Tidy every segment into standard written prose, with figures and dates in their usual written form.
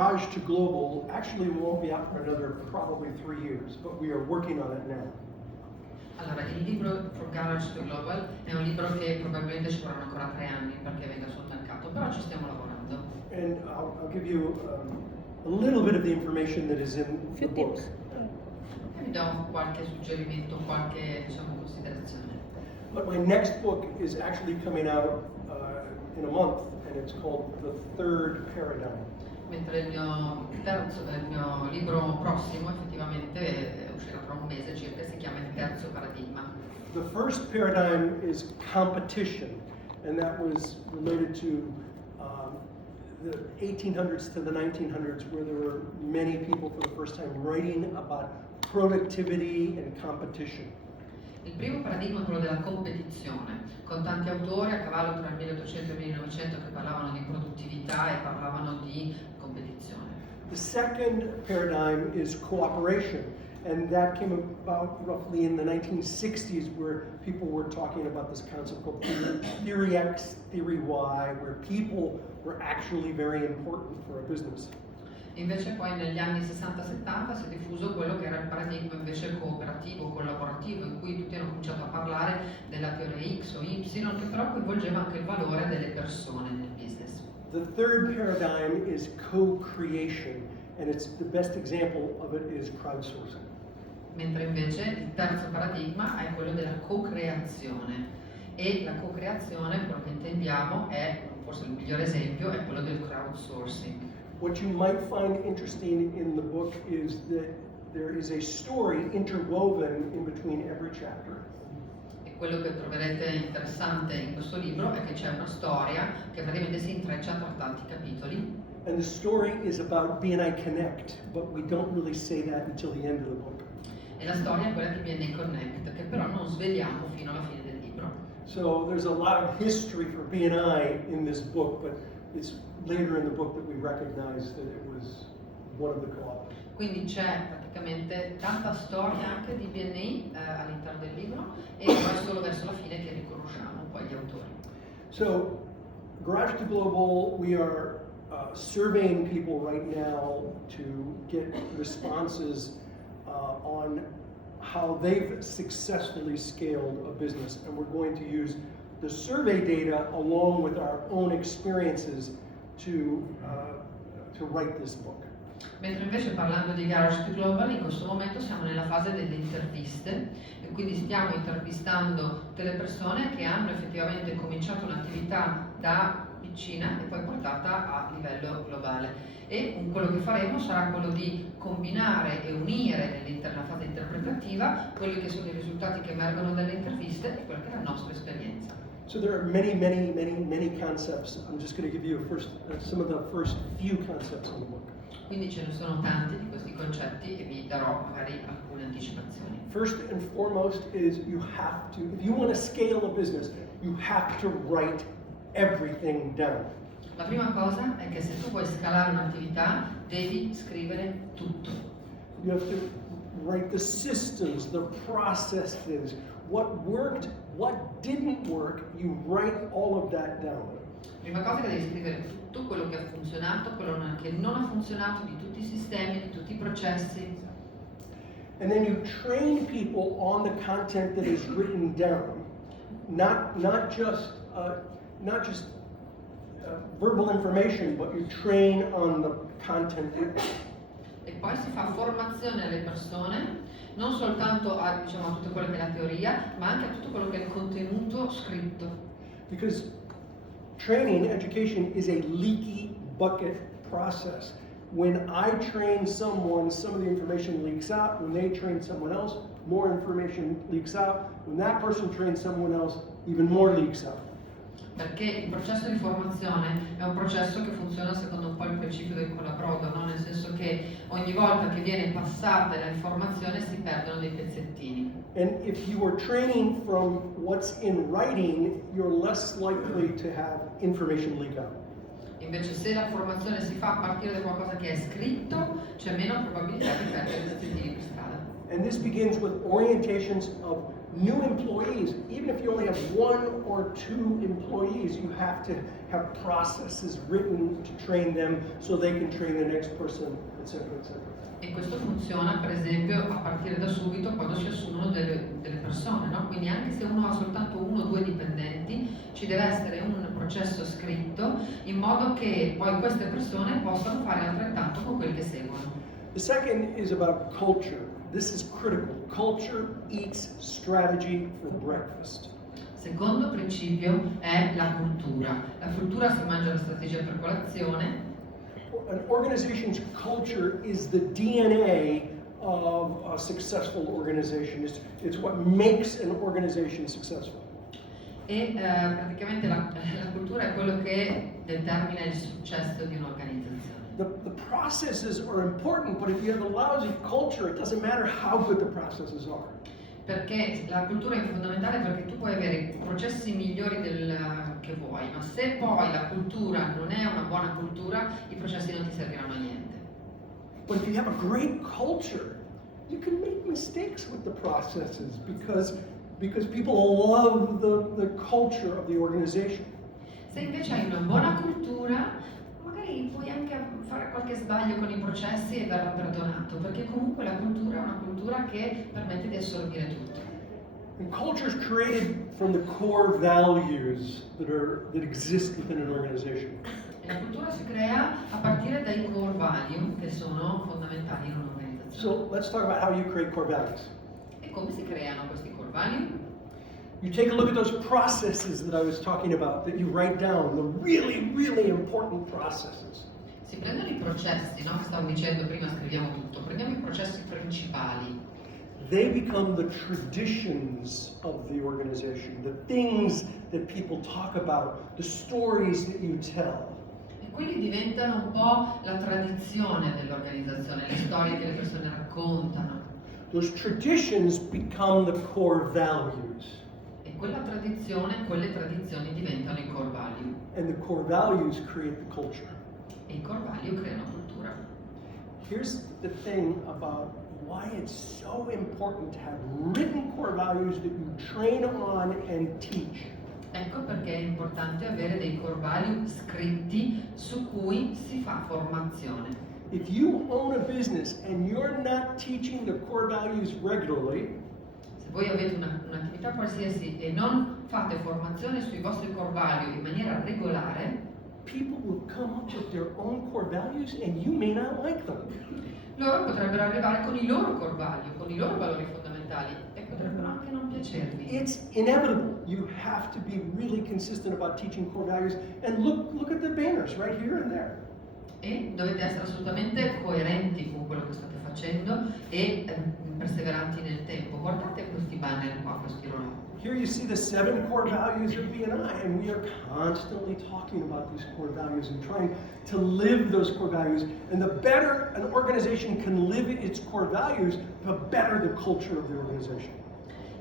Garage to Global actually won't be out for another probably 3 years, but we are working on it now. Allora, il libro From Garage to Global è un libro che probabilmente ci vorranno ancora 3 anni perché venga sul mercato, però ci stiamo lavorando. And I'll give you a little bit of the information that is in the book. E vi do qualche suggerimento, qualche considerazione. But my next book is actually coming out in a month, and it's called The Third Paradigm. Mentre il mio libro prossimo effettivamente uscirà tra un mese circa, si chiama Il terzo paradigma. The first paradigm is competition, and that was related to the 1800s to the 1900s, where there were many people for the first time writing about productivity and competition. Il primo paradigma è quello della competizione, con tanti autori a cavallo tra il 1800 e il 1900 che parlavano di produttività e parlavano di competizione. The second paradigm is cooperation, and that came about roughly in the 1960s, where people were talking about this concept called theory X, theory Y, where people were actually very important for a business. Invece poi negli anni 60-70 si è diffuso quello che era il paradigma invece cooperativo, collaborativo, in cui tutti hanno cominciato a parlare della teoria X o Y, che però coinvolgeva anche il valore delle persone nel business. The third paradigm is co-creation, and it's the best example of it is crowdsourcing. Mentre invece il terzo paradigma è quello della co-creazione, e la co-creazione, quello che intendiamo, è, forse il migliore esempio, è quello del crowdsourcing. What you might find interesting in the book is that there is a story interwoven in between every chapter. E quello che troverete interessante in questo libro è che c'è una storia che praticamente si intreccia tra tanti capitoli. And the story is about BNI Connect, but we don't really say that until the end of the book. E la storia è quella di BNI Connect, che però non sveliamo fino alla fine del libro. So there's a lot of history for BNI in this book, but it's later in the book that we recognize that it was one of the co-authors. Quindi c'è praticamente tanta storia anche di BNI all'interno del libro, e poi solo verso la fine che riconosciamo poi gli autori. So, Garage to Global, we are surveying people right now to get responses on how they've successfully scaled a business, and we're going to use the survey data along with our own experiences to write this book. Mentre invece parlando di Garage to Global, in questo momento siamo nella fase delle interviste, e quindi stiamo intervistando delle persone che hanno effettivamente cominciato un'attività da piccina e poi portata a livello globale. E quello che faremo sarà quello di combinare e unire nella fase interpretativa quelli che sono i risultati che emergono dalle interviste e quella che è la nostra esperienza. So there are many concepts. I'm just going to give you some of the first few concepts in the book. Quindi ce ne sono tanti di questi concetti e vi darò magari alcune anticipazioni. First and foremost is you have to, if you want to scale a business, you have to write everything down. La prima cosa è che se tu vuoi scalare un'attività devi scrivere tutto. You have to write the systems, the processes, what worked, what didn't work, you write all of that down. Prima cosa è che devi scrivere tutto quello che ha funzionato, quello che non ha funzionato, di tutti i sistemi, di tutti i processi. And then you train people on the content that is written down, not just verbal information, but you train on the content written. E poi si fa formazione alle persone, non soltanto a tutto quello che è la teoria, ma anche a tutto quello che è il contenuto scritto. Because training, education is a leaky bucket process. When I train someone, some of the information leaks out. When they train someone else, more information leaks out. When that person trains someone else, even more leaks out. Perché il processo di formazione è un processo che funziona secondo un po' il principio del collaboratore, no? Nel senso che ogni volta che viene passata l'informazione si perdono dei pezzettini. And if you are training from what's in writing, you're less likely to have information leak out. Invece se la formazione si fa a partire da qualcosa che è scritto, c'è meno probabilità di perdere pezzettini per strada. And this begins with orientations of new employees. Even if you only have 1 or 2 employees, you have to have processes written to train them so they can train the next person, etc., etc. E questo funziona per esempio a partire da subito quando si assumono delle persone, no? Quindi anche se uno ha soltanto 1 o 2 dipendenti, ci deve essere un processo scritto in modo che poi queste persone possano fare altrettanto con quelli che seguono. The second is about culture. This is critical. Culture eats strategy for breakfast. Secondo principio è la cultura. La cultura si mangia la strategia per colazione. An organization's culture is the DNA of a successful organization. It's what makes an organization successful. E praticamente la cultura è quello che determina il successo di un'organizzazione. The processes are important, but if you have a lousy culture, it doesn't matter how good the processes are. Perché la cultura è fondamentale perché tu puoi avere i processi migliori che vuoi, ma se poi la cultura non è una buona cultura, i processi non ti serviranno a niente. But if you have a great culture, you can make mistakes with the processes because people love the culture of the organization. Se invece hai una buona cultura, magari puoi anche fare qualche sbaglio con i processi e verrà perdonato, perché comunque la cultura è una cultura che permette di assorbire tutto. And culture is created from the core values that exist within an organization. E la cultura si crea a partire dai core value che sono fondamentali in un'organizzazione. So let's talk about how you create core values. E come si creano questi core value? You take a look at those processes that I was talking about, that you write down, the really, really important processes. Si prendono i processi, no? Stavo dicendo prima, scriviamo tutto, prendiamo i processi principali. They become the traditions of the organization, the things that people talk about, the stories that you tell. E quelli diventano un po' la tradizione dell'organizzazione, le storie che le persone raccontano. Those traditions become the core values. E quelle tradizioni diventano i core value. And the core values create the culture. E i core value creano cultura. Here's the thing about why it's so important to have written core values that you train on and teach. Ecco perché è importante avere dei core value scritti su cui si fa formazione. If you own a business and you're not teaching the core values regularly, Se voi avete un'attività qualsiasi e non fate formazione sui vostri core value in maniera regolare, people will come up with their own core values and you may not like them. loro potrebbero arrivare con i loro core value, con i loro valori fondamentali e potrebbero anche non piacervi. It's inevitable. You have to be really consistent about teaching core values. And look at the banners right here and there. E dovete essere assolutamente coerenti con quello che state facendo e perseveranti nel tempo. Guardate questi banner qua, questi rollo. Here you see the 7 core values of BNI, and we are constantly talking about these core values and trying to live those core values. And the better an organization can live its core values, the better the culture of the organization.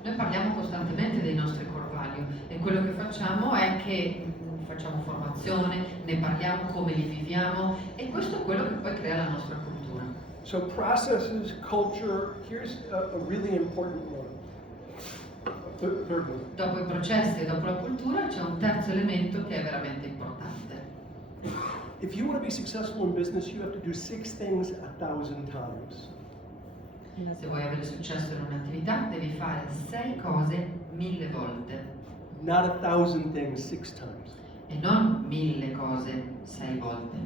Noi parliamo costantemente dei nostri core value e quello che facciamo è che facciamo formazione, ne parliamo, come li viviamo e questo è quello che poi crea la nostra cultura. So processes, culture, here's a really important one. Third one. Dopo i processi e dopo la cultura c'è un terzo elemento che è veramente importante. If you want to be successful in business, you have to do 6 things 1,000 times. Se vuoi avere successo in un'attività devi fare 6 cose 1000 volte Not 1,000 things 6 times. e non 1000 cose 6 volte.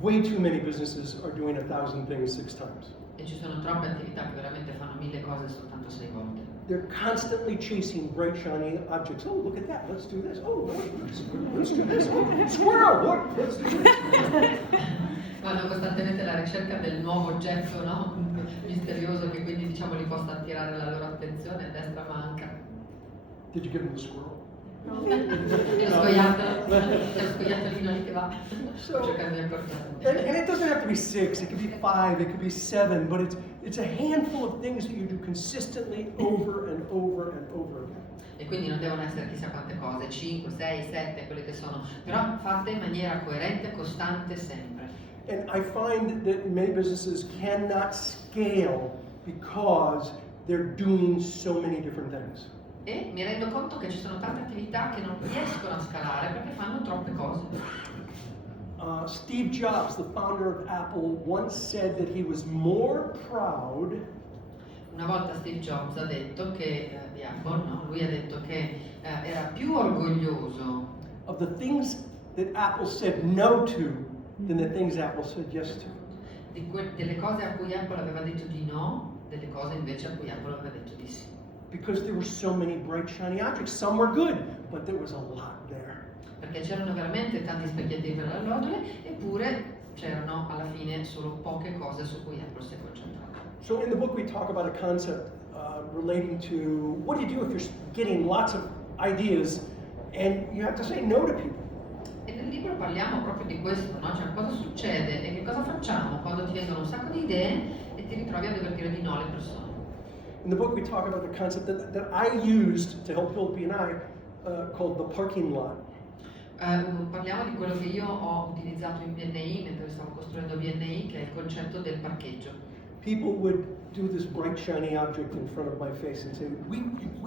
Way too many businesses are doing 1,000 things 6 times. E ci sono troppe attività che veramente fanno 1000 cose soltanto 6 volte. They're constantly chasing bright, shiny objects. Oh, look at that. Let's do this. Oh, let's do this. Oh, squirrel. Look, let's do this. Vanno costantemente alla ricerca del nuovo oggetto, no? Misterioso che quindi diciamo li possa attirare la loro attenzione, a destra manca. Did you give him the squirrel? È lo scoiattolino lì che va. Sto cercando di accorciare. And it doesn't have to be 6. It could be 5. It could be 7. But it's a handful of things that you do consistently over and over and over again. E quindi non devono essere chissà quante cose, 5, 6, 7, quelle che sono, però fatte in maniera coerente, costante, sempre. And I find that many businesses cannot scale because they're doing so many different things. E mi rendo conto che ci sono tante attività che non riescono a scalare perché fanno troppe cose. Steve Jobs, the founder of Apple, once said that he was more proud Una volta Steve Jobs ha detto che, di Apple, no? Lui ha detto che era più orgoglioso of the things that Apple said no to than the things Apple said yes to. delle cose a cui Apple aveva detto di no, delle cose invece a cui Apple aveva detto di sì. Because there were so many bright, shiny objects. Some were good, but there was a lot there. Perché c'erano veramente tanti specchietti per l'allodole, eppure c'erano alla fine solo poche cose su cui Apple si è concentrato. So in the book we talk about a concept relating to what do you do if you're getting lots of ideas and you have to say no to people. E nel libro parliamo proprio di questo, no? Cioè cosa succede e che cosa facciamo quando ti vengono un sacco di idee e ti ritrovi a dover dire di no alle persone. In the book we talk about the concept that I used to help build BNI called the parking lot. Parliamo di quello che io ho utilizzato in BNI mentre stavo costruendo BNI, che è il concetto del parcheggio. People would do this bright shiny object in front of my face and say, we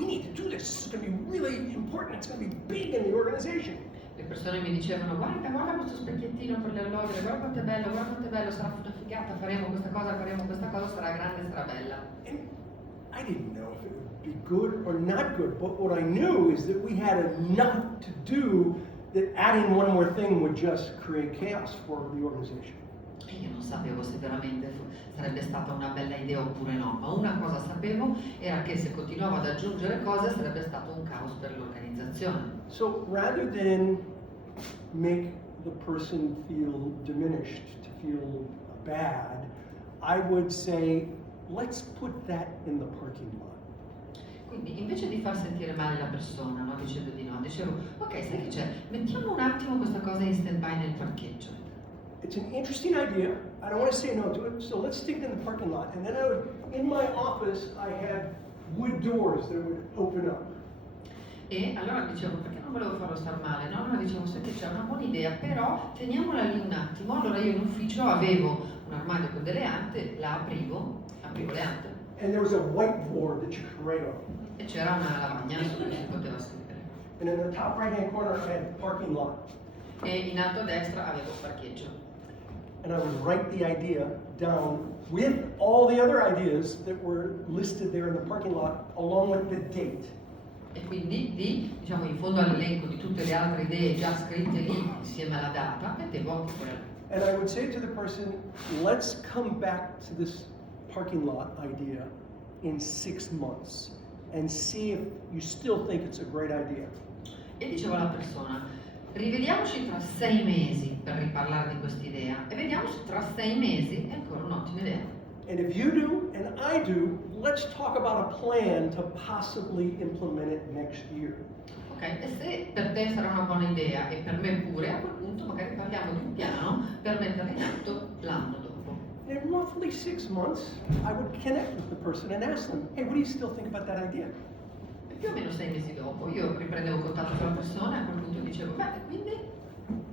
need to do this, it's going to be really important, it's going to be big in the organization. Le persone mi dicevano guarda questo specchiettino per le allodole, guarda quanto è bello, sarà una figata, faremo questa cosa, sarà grande, sarà bella. And I didn't know if it would be good or not good, but what I knew is that we had enough to do that adding one more thing would just create chaos for the organization. E io non sapevo se veramente sarebbe stata una bella idea oppure no, ma una cosa sapevo era che se continuavo ad aggiungere cose sarebbe stato un caos per l'organizzazione. So rather than make the person feel diminished, to feel bad, I would say, let's put that in the parking lot. Quindi invece di far sentire male la persona, no, dicendo di no, dicevo, ok, sai che c'è, mettiamo un attimo questa cosa in stand-by nel parcheggio. It's an interesting idea. I don't want to say no to it, so let's stick it in the parking lot. And then in my office, I had wood doors that would open up. E allora dicevo, perché non volevo farlo star male, no? Allora dicevo, sai che c'è una buona idea, però teniamola lì un attimo. Allora io in ufficio avevo un armadio con delle ante, aprivo le ante. And there was a whiteboard that you could write on. E c'era una lavagna su cui si poteva scrivere. And in the top right-hand corner, I had parking lot. E in alto a destra avevo parcheggio. And I would write the idea down with all the other ideas that were listed there in the parking lot, along with the date. E quindi diciamo, in fondo all'elenco di tutte le altre idee già scritte lì insieme alla data, mettevo anche quella. And I would say to the person, let's come back to this parking lot idea in 6 months and see if you still think it's a great idea. E dicevo alla persona, rivediamoci tra 6 mesi per riparlare di quest'idea e vediamo se tra 6 mesi è ancora un'ottima idea. And if you do and I do, let's talk about a plan to possibly implement it next year. Ok, e se per te sarà una buona idea e per me pure, a quel punto magari parliamo di un piano per mettere in atto l'anno dopo. In roughly 6 months, I would connect with the person and ask them, hey, what do you still think about that idea? E più o meno 6 mesi dopo io riprendevo contatto con la persona e a quel punto dicevo, beh, quindi?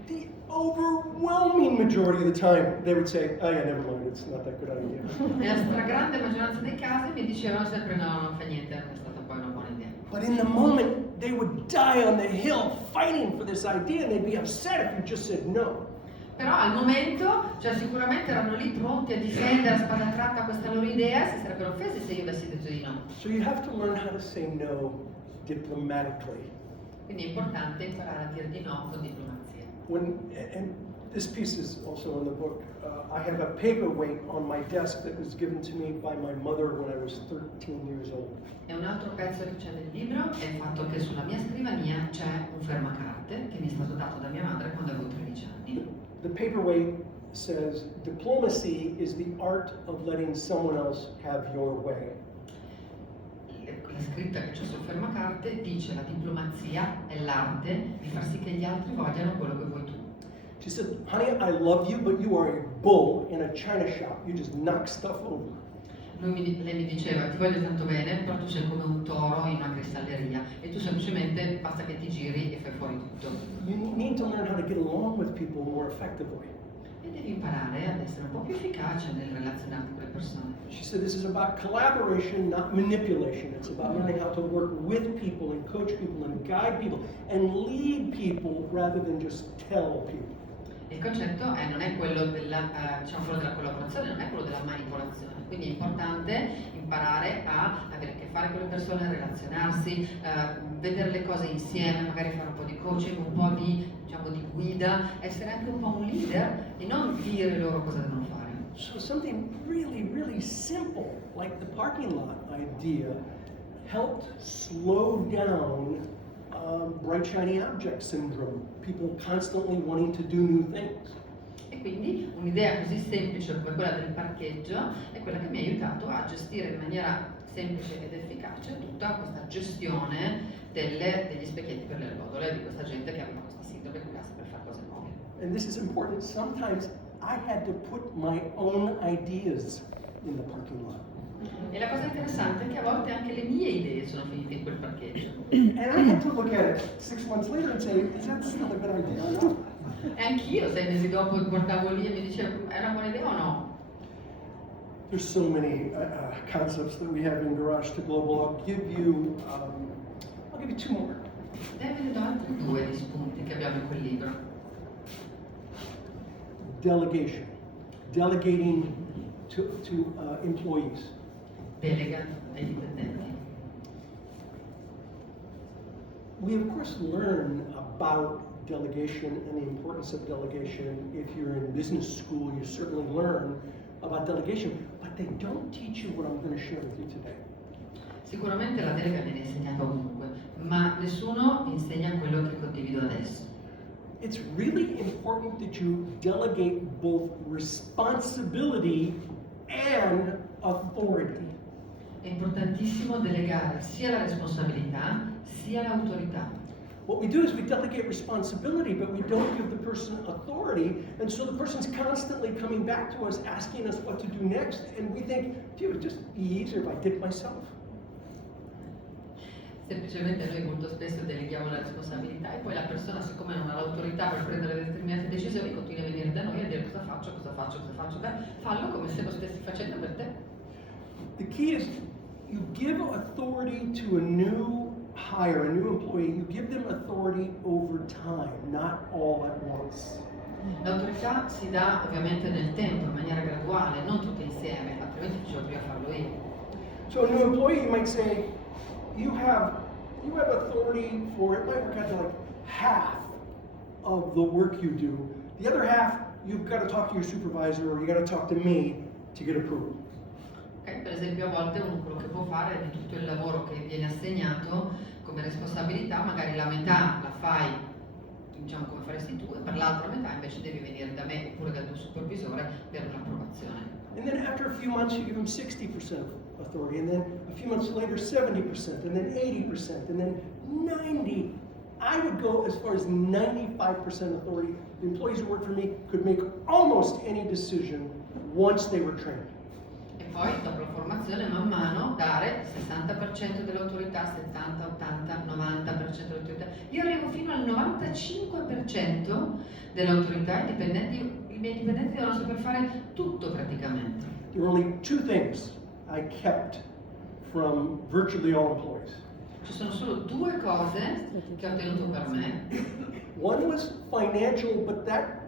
The overwhelming majority of the time, they would say, oh yeah, never mind, it's not that good idea. E la stragrande maggioranza dei casi mi dicevano sempre no, non fa niente, non è stata poi una buona idea. But in the moment, they would die on the hill fighting for this idea and they'd be upset if you just said no. Però al momento, cioè sicuramente erano lì pronti a difendere a spada tratta questa loro idea, si sarebbero offesi se io avessi detto di no. So you have to learn how to say no diplomatically. Quindi è importante imparare a dire di no con diplomazia. And this piece is also in the book. I have a paperweight on my desk that was given to me by my mother when I was 13 years old. E un altro pezzo che c'è nel libro è il fatto che sulla mia scrivania c'è un fermacarte che mi è stato dato da mia madre quando avevo 13 anni. The paperweight says, diplomacy is the art of letting someone else have your way. La scritta che c'è sul fermacarte dice la diplomazia è l'arte di far sì che gli altri vogliano quello che vuoi tu. She said, honey, I love you, but you are a bull in a china shop. You just knock stuff over. Lei mi diceva, ti voglio tanto bene, però tu sei come un toro in una cristalleria e tu semplicemente basta che ti giri e fai fuori tutto. You need to learn how to get along with people more effectively. E devi imparare ad essere un po' più efficace nel relazionarti con le persone. She said this is about collaboration, not manipulation. It's about learning how to work with people and coach people and guide people and lead people rather than just tell people. Il concetto non è quello della, quello della collaborazione, non è quello della manipolazione. Quindi è importante imparare a avere a che fare con le persone, relazionarsi, vedere le cose insieme, magari fare un po' di coaching, un po' di guida, essere anche un po' un leader e non dire loro cosa devono fare. So something really, really simple, like the parking lot idea, helped slow down bright shiny object syndrome, people constantly wanting to do new things. E quindi un'idea così semplice come quella del parcheggio è quella che mi ha aiutato a gestire in maniera semplice ed efficace tutta questa gestione degli specchietti per le allodole, di questa gente che aveva questa sindrome che voleva sempre fare cose nuove. And this is important. Sometimes I had to put my own ideas in the parking lot. E la cosa interessante è che a volte anche le mie idee sono finite in quel parcheggio. And I had to look at it 6 months later and say, is that still a good idea or not? E anch'io 6 mesi dopo guardavo lì e mi dicevo, è una buona idea o no? There's so many concepts that we have in Garage to Global. I'll give you 2 more. E ve ne do altri 2 di spunti che abbiamo in quel libro. Delegation, delegating to employees. Delega ai dipendenti. We of course learn about delegation and the importance of delegation. If you're in business school, you certainly learn about delegation, but they don't teach you what I'm going to share with you today. Sicuramente la delega viene insegnata ovunque, ma nessuno insegna quello che condivido adesso. It's really important that you delegate both responsibility and authority. È importantissimo delegare sia la responsabilità sia l'autorità. What we do is we delegate responsibility, but we don't give the person authority, and so the person's constantly coming back to us, asking us what to do next, and we think, gee, it would just be easier if I did it myself. Semplicemente noi molto spesso deleghiamo la responsabilità e poi la persona, siccome non ha l'autorità per prendere determinate decisioni, continua a venire da noi a dire cosa faccio. Beh, fallo come se lo stessi facendo per te. The key is you give authority to a new hire, a new employee, you give them authority over time, not all at once. L'autorità si dà ovviamente nel tempo, in maniera graduale, non tutte insieme, altrimenti ci provo a farlo io. So a new employee, you might say, you have authority for, it might work out to like half of the work you do. The other half, you've got to talk to your supervisor or you got to talk to me to get approval. Okay, per esempio a volte quello che può fare è di tutto il lavoro che viene assegnato come responsabilità, magari la metà la fai, diciamo come faresti tu, e per l'altra metà invece devi venire da me oppure dal tuo supervisore per un'approvazione. And then after a few months, you give them 60% authority, and then a few months later, 70%, and then 80%, and then 90%. I would go as far as 95% authority. The employees who work for me could make almost any decision once they were trained. E poi, dopo la formazione, man mano dare il 60% dell'autorità, 70, 80, 90% dell'autorità. Io arrivo fino al 95% dell'autorità, i miei dipendenti devono saper fare tutto praticamente. There were only 2 things I kept from virtually all employees. Ci sono solo 2 cose che ho tenuto per me. One was financial, but that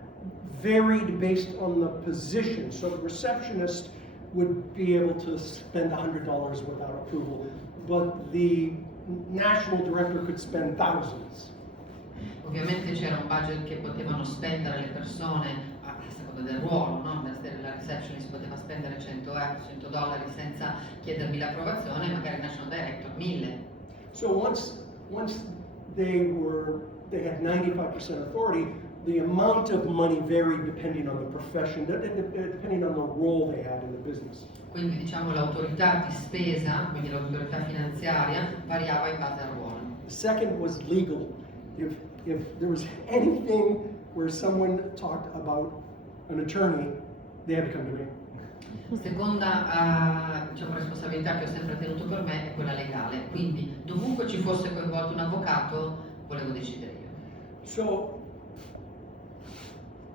varied based on the position. So the receptionist would be able to spend $100 without approval, but the national director could spend thousands. Ovviamente c'era un budget che potevano spendere le persone a seconda del ruolo, no? La receptionist poteva spendere $100 senza chiedermi l'approvazione, magari il national director 1000. So once they had 95% authority, the amount of money varied depending on the profession, depending on the role they had in the business. Quindi diciamo l'autorità di spesa, quindi l'autorità finanziaria, variava in base al ruolo. The second was legal. If there was anything where someone talked about an attorney, they had to come to me. Seconda responsabilità che ho sempre tenuto per me è quella legale, quindi dovunque ci fosse coinvolto un avvocato volevo decidere io. So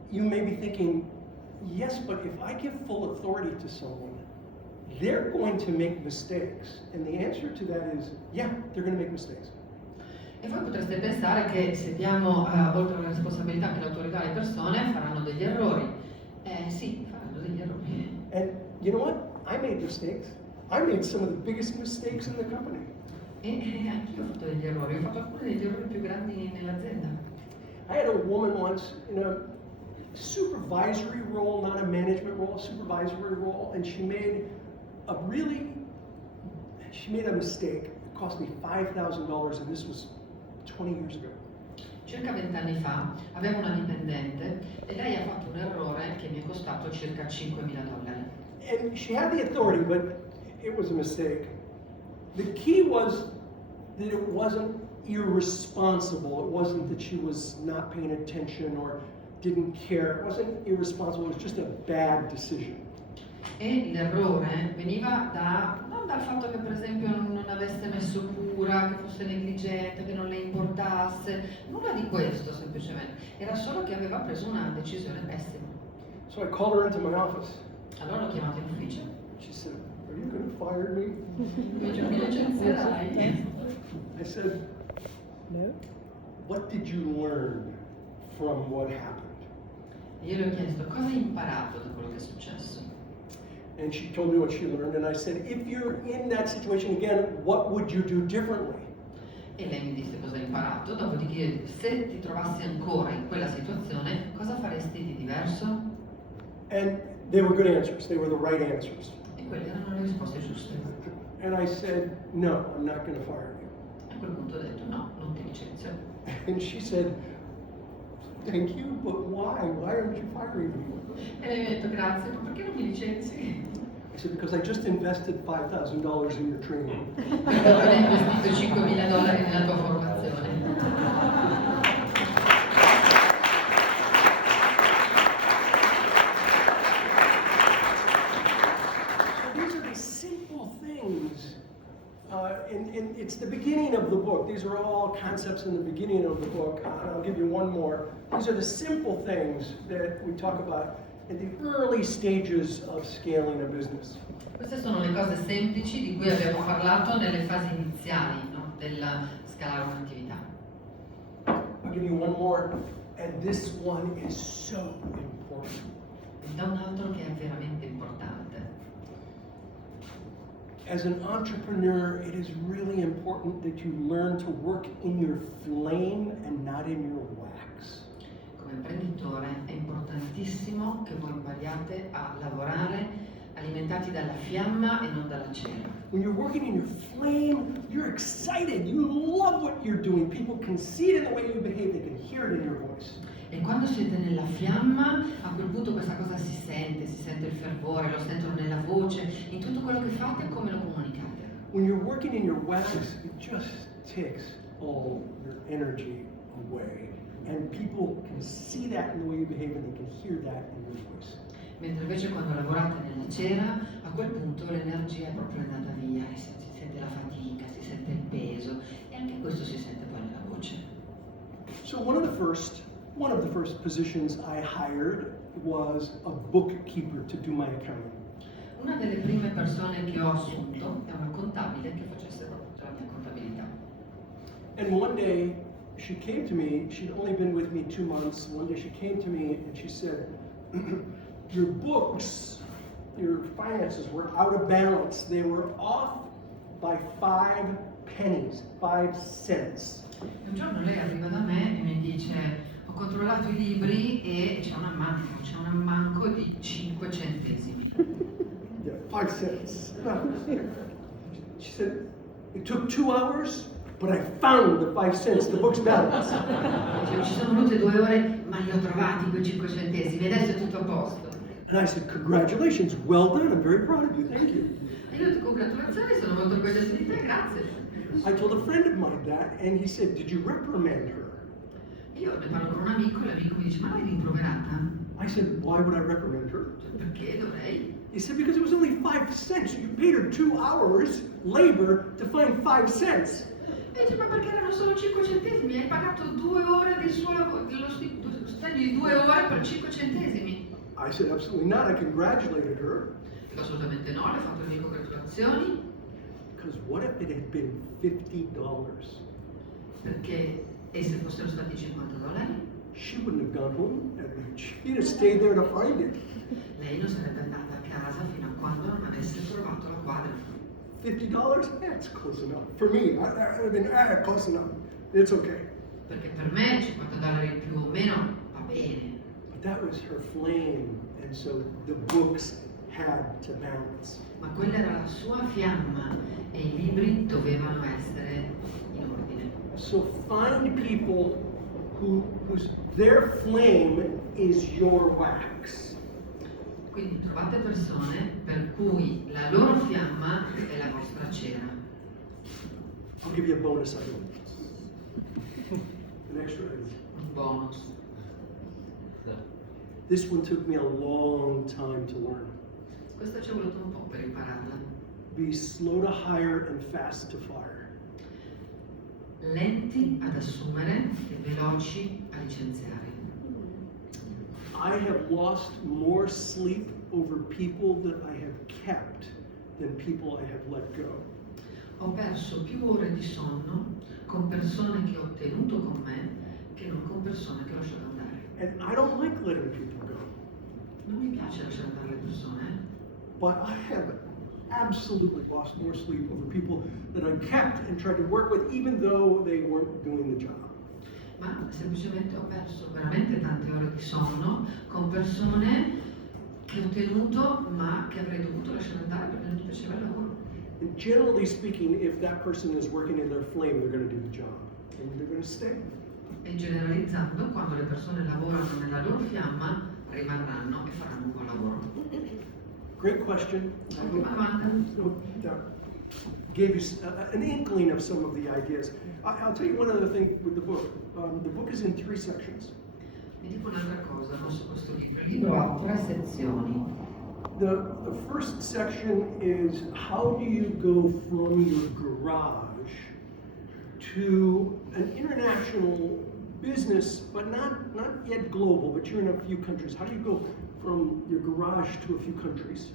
you may be thinking, yes, but if I give full authority to someone, they're going to make mistakes. And the answer to that is, yeah, they're going to make mistakes. E voi potreste pensare che se diamo oltre alla responsabilità anche l'autorità alle persone faranno degli errori. Sì, faranno degli errori. And you know what? I made mistakes. I made some of the biggest mistakes in the company. E anch'io ho fatto degli errori, ho fatto alcuni degli errori più grandi nell'azienda. I had a woman once in a supervisory role, not a management role, a supervisory role, and she made a mistake. It cost me $5,000, and this was 20 years ago. Circa 20 anni fa avevo una dipendente e lei ha fatto un errore che mi è costato circa $5.000. And she had the authority, but it was a mistake. The key was that it wasn't irresponsible. It wasn't that she was not paying attention or didn't care. It wasn't irresponsible, it was just a bad decision. E l'errore veniva non dal fatto che per esempio non avesse messo cura, che fosse negligente, che non le importasse, nulla di questo semplicemente, era solo che aveva preso una decisione pessima. So I called her into my office. Allora l'ho chiamata in ufficio. She said, "Are you going to fire me?" Mi licenzierai? I said, No. "What did you learn from what happened?" Io le ho chiesto cosa hai imparato da quello che è successo. And she told me what she learned, and I said, "If you're in that situation again, what would you do differently?" E lei mi disse cosa hai imparato, dopodiché se ti trovassi ancora in quella situazione, cosa faresti di diverso? And they were good answers. They were the right answers. E quelle erano le risposte giuste. And I said, "No, I'm not going to fire you." A quel punto ho detto no, non ti licenzio. And she said, "Thank you, but why? Why aren't you firing me?" E lei mi ha detto grazie, ma perché non mi licenzi? I said, "Because I just invested $5,000 in your training." Perché ho investito $5.000 nella tua formazione. These are the simple things, and it's the beginning of the book. These are all concepts in the beginning of the book. I'll give you one more. These are the simple things that we talk about in the early stages of scaling a business. Queste sono le cose semplici di cui abbiamo parlato nelle fasi iniziali, no? Del scalare un'attività. I'll give you one more, and this one is so important. Da un altro che è veramente importante. As an entrepreneur, it is really important that you learn to work in your flame and not in your wax. Come imprenditore è importantissimo che voi impariate a lavorare alimentati dalla fiamma e non dalla cera. When you're working in your flame, you're excited. You love what you're doing. People can see it in the way you behave. They can hear it in your voice. E quando siete nella fiamma, a quel punto questa cosa si sente il fervore, lo sentono nella voce, in tutto quello che fate e come lo comunicate. When you're working in your wax, it just takes all your energy away. And people can see that in the way you behave and they can hear that in your voice. Mentre invece quando lavorate nella cera, a quel punto l'energia è proprio andata via, e si sente la fatica, si sente il peso e anche questo si sente poi nella voce. So one of the first positions I hired was a bookkeeper to do my accounting. Una delle prime persone che ho assunto è una contabile che facesse proprio la mia contabilità. And one day she came to me, she'd only been with me 2 months. One day she came to me and she said, "Your books, your finances were out of balance. They were off by 5 pennies, 5 cents. Un giorno lei arriva da me e mi dice: ho controllato i libri e c'è un ammanco di 5 centesimi. Yeah, 5 cents. She said, "It took 2 hours, but I found the 5 cents, the book's balance." Dice, ci sono volute 2 ore, ma li ho trovati quei 5 centesimi, adesso è tutto a posto. And I said, "Congratulations, well done, I'm very proud of you, thank you." E io ho detto: congratulazioni, sono molto orgoglioso di te, grazie. I told a friend of mine that, and he said, "Did you reprimand her?" Io ne parlo con un amico e l'amico mi dice: ma l'hai rimproverata? I said, "Why would I reprimand her?" Cioè, perché dovrei? He said, "Because it was only 5 cents. You paid her 2 hours labor to find 5 cents." E dice: ma perché erano solo 5 centesimi? Hai pagato 2 ore del suo lavoro, lo stipendio di 2 ore per 5 centesimi. I said, absolutely not. I congratulated her. Dico assolutamente no, le ho fatto le mie congratulazioni. Because what if it had been $50? Perché, e se fossero stati $50? She wouldn't have gone home. She'd have stayed there to find it. Lei non sarebbe andata a casa fino a quando non avesse trovato la quadra. $50? That's close enough. For me, I would have been, close enough. It's okay. Perché per me $50 più o meno va bene. But that was her flame, and so the books had to balance. Ma quella era la sua fiamma e i libri dovevano essere in ordine. So find people whose their flame is your wax. Quindi trovate persone per cui la loro fiamma è la vostra cera. I'll give you a bonus item. An extra item. Un bonus. This one took me a long time to learn. Questo ci è voluto un po' per impararla. Be slow to hire and fast to fire. Lenti ad assumere e veloci a licenziare. I have lost more sleep over people that I have kept than people I have let go. Ho perso più ore di sonno con persone che ho tenuto con me che non con persone che ho lasciato andare. And I don't like letting people go. Non mi piace lasciare andare le persone, But I have absolutely lost more sleep over people that I kept and tried to work with even though they weren't doing the job. ma semplicemente ho perso veramente tante ore di sonno con persone che ho tenuto ma che avrei dovuto lasciare andare perché non mi piaceva il lavoro. And generally speaking, if that person is working in their flame, they're going to do the job and they're going to stay. E generalizzando, quando le persone lavorano nella loro fiamma, rimarranno e faranno un buon lavoro. Great question. Ottima domanda. hope that gave you an inkling of some of the ideas. I'll tell you one other thing with the book. The book is in 3 sections. Vi dico un'altra cosa su questo libro. Il libro ha 3 sezioni. The first section is how do you go from your garage to an international business, but not yet global, but you're in a few countries. How do you go from your garage to a few countries?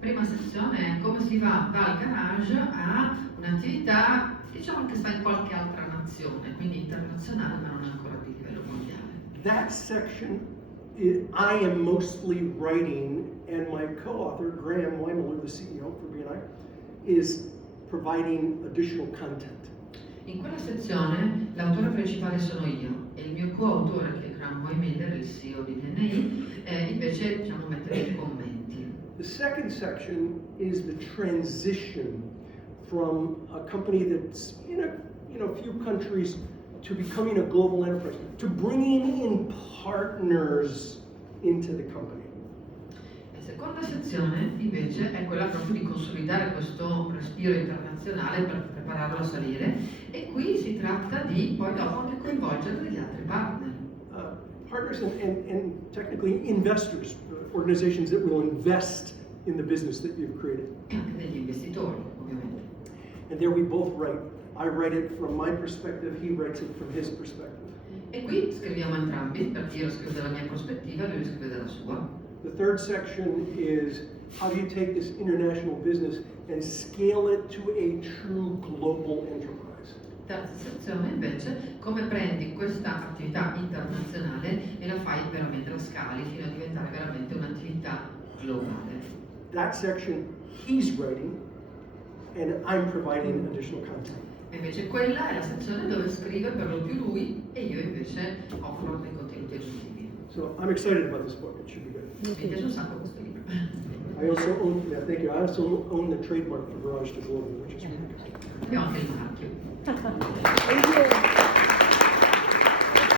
Prima sezione è come si va dal garage a un'attività, diciamo che sta in qualche altra nazione, quindi internazionale ma non ancora di livello mondiale. That section I am mostly writing, and my co-author, Graham Weimiller, the CEO for BNI, is providing additional content. In quella sezione l'autore principale sono io e il mio coautore, che è Graham Weimiller, il CEO di BNI, invece diciamo mette dei commenti. The second section is the transition from a company that's in a few countries to becoming a global enterprise, to bringing in partners into the company. La seconda sezione invece è quella proprio di consolidare questo respiro internazionale per prepararlo a salire, e qui si tratta di poi dopo anche coinvolgere degli altri partner. Partners and technically investors, organizations that will invest in the business that you've created. E anche degli investitori, ovviamente. And there we both write. I write it from my perspective, he writes it from his perspective. E qui scriviamo entrambi, perché io lo scrivo dalla mia prospettiva e lui lo scrive dalla sua. The third section is how do you take this international business and scale it to a true global enterprise. Terza sezione invece, come prendi questa attività internazionale e la fai veramente, la scali fino a diventare veramente un'attività globale. That section he's writing and I'm providing additional content. E invece quella è la sezione dove scrive per lo più lui e io invece offro dei contenuti aggiuntivi. So I'm excited about this book. It should be good. Mi piace un sacco questo libro. I also own, thank you. I also own the trademark for Garage to Global, which is really good. Abbiamo anche il marchio.